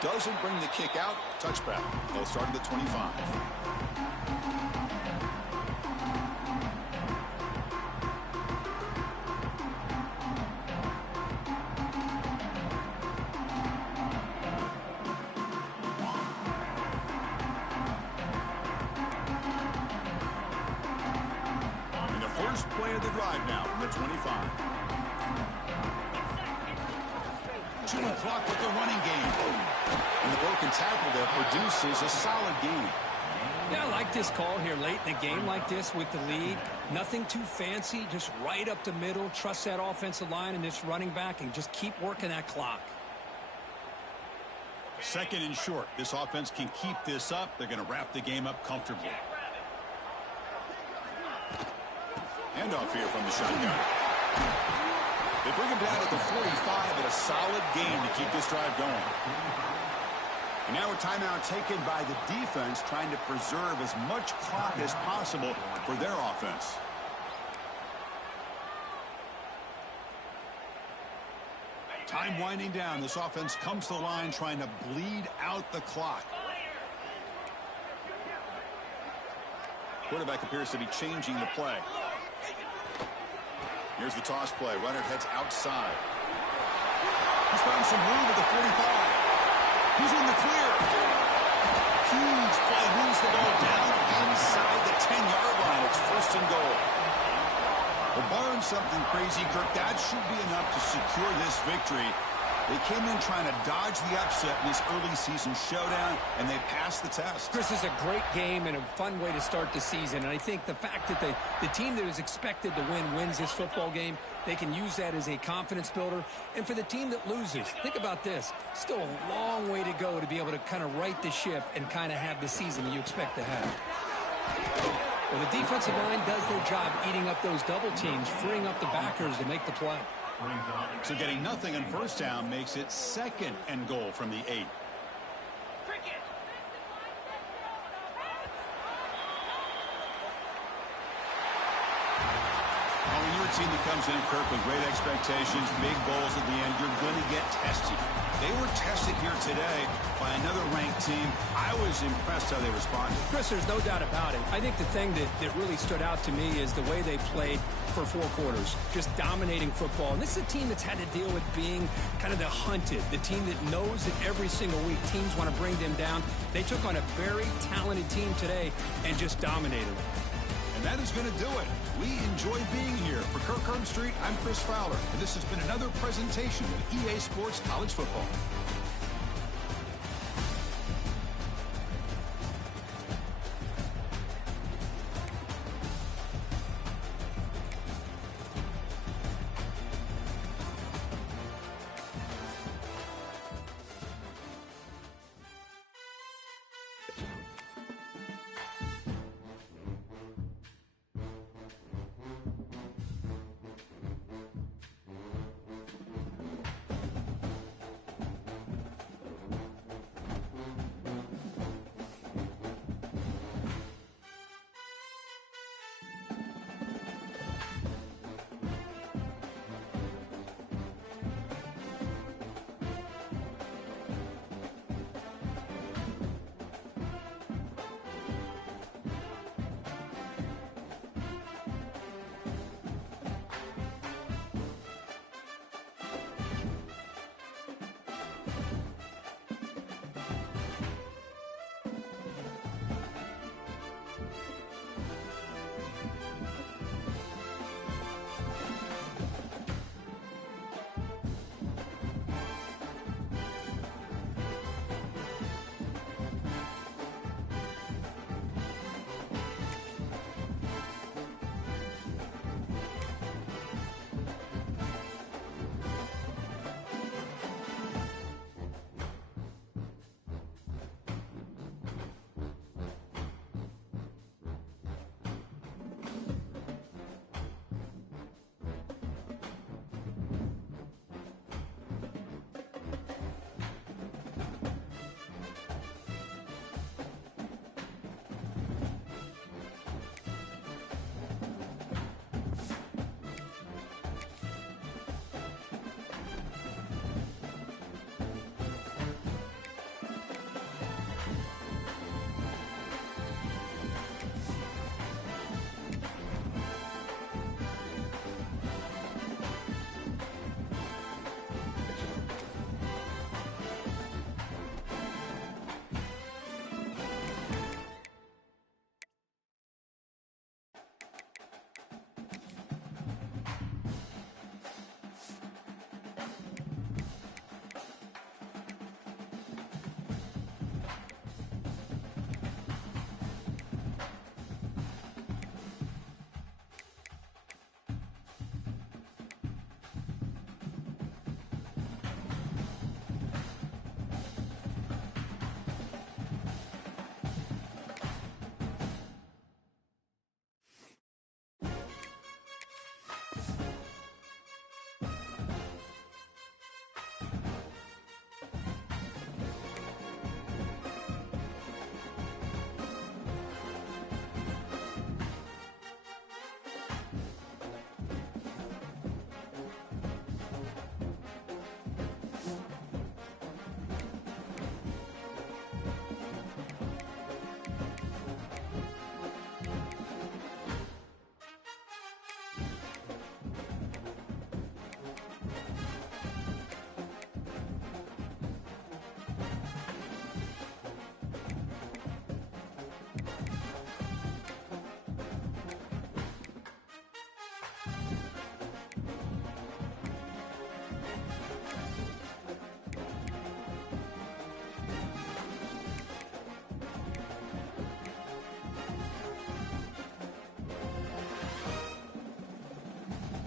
Doesn't bring the kick out. Touchback. They'll start at the 25. And the first play of the drive now from the 25. 2 o'clock with the running game. And the broken tackle there produces a solid gain. Yeah, I like this call here late in a game like this with the lead. Nothing too fancy, just right up the middle. Trust that offensive line and this running back and just keep working that clock. 2nd and short. This offense can keep this up. They're going to wrap the game up comfortably. Handoff here from the shotgun. They bring him down at the 45 at a solid gain to keep this drive going. And now a timeout taken by the defense, trying to preserve as much clock as possible for their offense. Time winding down. This offense comes to the line trying to bleed out the clock. Quarterback appears to be changing the play. Here's the toss play. Runner heads outside. He's found some room at the 45. He's in the clear. Huge play. Moves the ball down inside the 10-yard line. It's 1st and goal. Well, barring something crazy, Kirk, that should be enough to secure this victory. They came in trying to dodge the upset in this early season showdown, and they passed the test. Chris, is a great game and a fun way to start the season. And I think the fact that the team that is expected to win wins this football game, they can use that as a confidence builder. And for the team that loses, think about this. Still a long way to go to be able to kind of right the ship and kind of have the season that you expect to have. Well, the defensive line does their job eating up those double teams, freeing up the backers to make the play. So getting nothing on 1st down makes it 2nd and goal from the 8. When you're a team that comes in, Kirk, with great expectations, big goals at the end, you're going to get testy. They were tested here today by another ranked team. I was impressed how they responded. Chris, there's no doubt about it. I think the thing that really stood out to me is the way they played for 4 quarters, just dominating football. And this is a team that's had to deal with being kind of the hunted, the team that knows that every single week teams want to bring them down. They took on a very talented team today and just dominated. And that is going to do it. We enjoy being here. For Kirk Street, I'm Chris Fowler, and this has been another presentation of EA Sports College Football.